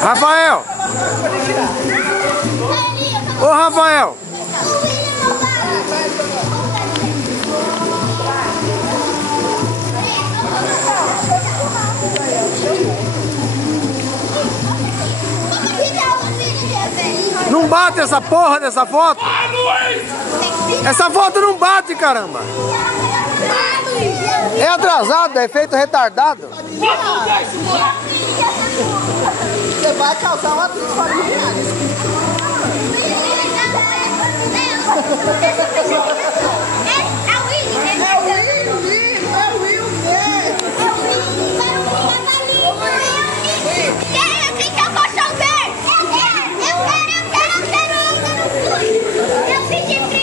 Rafael! Ô, Rafael! Não bate essa porra dessa foto! Essa foto não bate, caramba! É atrasado, é efeito retardado. Você vai causar uma atriz familiar.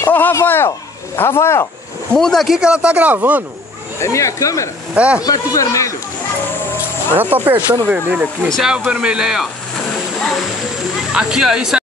Ô, Rafael, muda aqui que ela tá gravando. É minha câmera? É. Aperta o vermelho. Eu já tô apertando o vermelho aqui. Esse é o vermelho aí, ó. Aqui, ó, isso é